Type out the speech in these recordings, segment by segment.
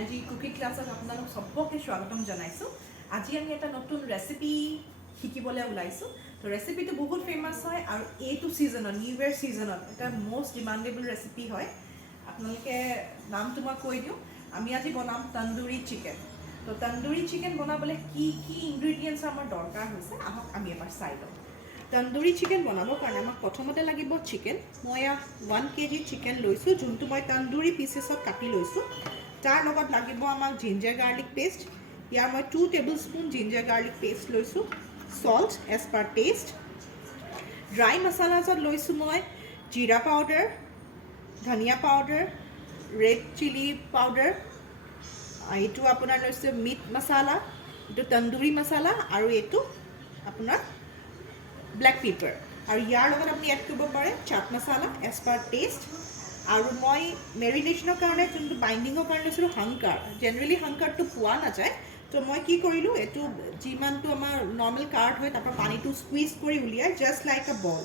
LG cooking ক্লাছত আপোনালোক সবকে স্বাগতম জনাইছো আজি আমি এটা নতুন ৰেচিপি শিকিবলৈ ওলাইছো তো ৰেচিপিটো বহুত ফেমাস হয় আৰু এইটো সিজনত নিউ ইয়াৰ সিজনত এটা মোস্ট ডিমান্ডেবল ৰেচিপি হয় আপোনালোকে নামটো মই কৈ দিও আমি আজি বনাম তন্দুৰী চিকেন তো তন্দুৰী চিকেন বনাবলৈ কি কি ইনগ্ৰেডিয়েন্টছ আমাৰ দৰকাৰ হৈছে আহক আমি এবাৰ চাই লওঁ তন্দুৰী চিকেন বনাবৰ কাৰণে আমাক প্ৰথমতে লাগিব চিকেন মই 1 কেজি চিকেন লৈছো যোনটো মই তন্দুৰী পিসেছত কাটি লৈছো তাৰ লগত লাগিব আমাক জিঞ্জাৰ গাৰ্লিক পেষ্ট ইয়াৰ মই 2 টেবলস্পুন জিঞ্জাৰ গাৰ্লিক পেষ্ট লৈছো salt as per taste dry masalas লৈছো মই জিৰা পাউডাৰ ধনিয়া পাউডাৰ red chili powder এইটো আপোনাৰ লৈছে মিট মছলা এইটো তন্দুৰী মছলা আৰু এইটো আপোনাৰ black pepper আৰু ইয়াৰ লগত আপুনি এড কৰিব পাৰে চাট মছলা as per taste আৰু মই মেৰিনেশনৰ কাৰণে যোনটো বাইন্ডিঙৰ কাৰণে লৈছো হাংকাৰ জেনাৰেলি হাংকাৰটো পোৱা নাযায় তো মই কি কৰিলো এটো জিমানটো আমাৰ নৰমাল কাৰ্ড হয় তাৰপৰ পানীটো স্কুইজ কৰি উলিয়াই জাস্ট লাইক আ বল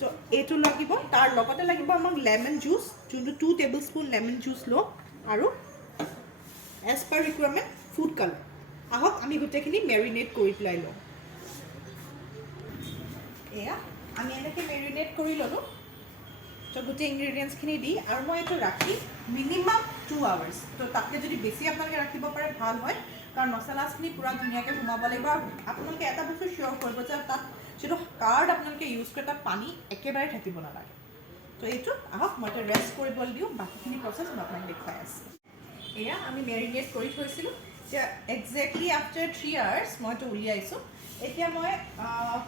তো এটো লাগিব তাৰ লগতে লাগিব আমাক লেমন জুস যোনটো 2 টেবলস্পুন লেমন জুস লো আৰু as per requirement food colour আহক আমি গুটেখিনি মেৰিনেট কৰি পেলাই লওঁ এয়া আমি এনেকৈ মেৰিনেট কৰি ললো তো গুটে ইনগ্ৰেডিয়েন্টস খিনি দি আৰু মই এটো ৰাখি মিনিমাম 2 আৱাৰ্স তো তাকে যদি বেছি আপোনালোকে ৰাখিব পাৰে ভাল হয় কাৰণ মছলাখিনি পুৰা ধুনিয়াকৈ ঘুমাব লাগিব আপোনালোকে এটা বস্তু শিওৰ কৰিব যে তাত যেটো কাৰ্ড আপোনালোকে ইউজ কৰে তাত পানী একেবাৰে থাকিব নালাগে তো এইটো আহক মই এটা ৰেষ্ট কৰিবলৈ দিওঁ বাকিখিনি প্ৰসেস মই আপোনাক দেখাই আছো এয়া আমি মেৰিনেট কৰি থৈছিলো যে এক্স্যাক্টলি আফটাৰ 3 আৱাৰ্স মই তো উলিয়াইছো এতিয়া মই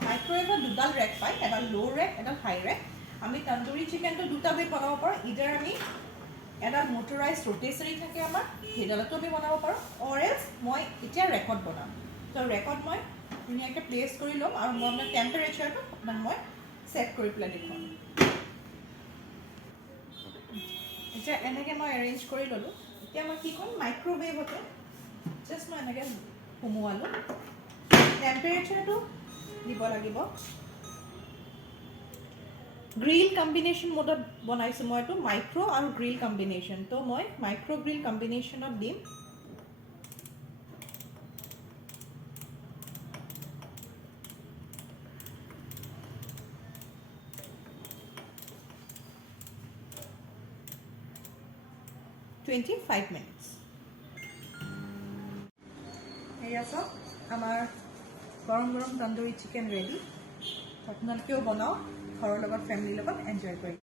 মাইক্ৰৱেভত দুডাল ৰেক পাই এটা লো ৰেক এটা হাই ৰেক আমি তন্দুৰী চিকেনটো দুটা বে বনাব পাৰো ইদাৰ আমি এটা মোটৰাইজ ৰোটেচৰি থাকে আমাৰ হেডালটো আমি বনাব পাৰো অৰ এলস মই এতিয়া ৰেকত বনাম তো ৰেকত মই ধুনিয়াকৈ প্লেস কৰি লম আৰু মই টেম্পাৰেচাৰটো আপোনাক মই সেট কৰি প্লাই দেখুৱাম এতিয়া এনেকৈ মই এৰেঞ্জ কৰি ললো এতিয়া মই কি কৰিম মাইক্ৰৱেভতে জাস্ট মই এনেকৈ সোমোৱালো টেম্পাৰেচাৰটো দিব লাগিব গ্ৰিল কম্বিনেশন মোডত বনাইছো মই তো মাইক্ৰো আৰু গ্ৰিল কম্বিনেশন তো মই মাইক্ৰো গ্ৰিল কম্বিনেশনত দিম $25 minutes এয়া সব আমাৰ গৰম গৰম তন্দুৰী চিকেন ৰেডি আপোনালোকেও বনাও ঘৰৰ লগত ফ্যামিলিৰ লগত এনজয় কৰি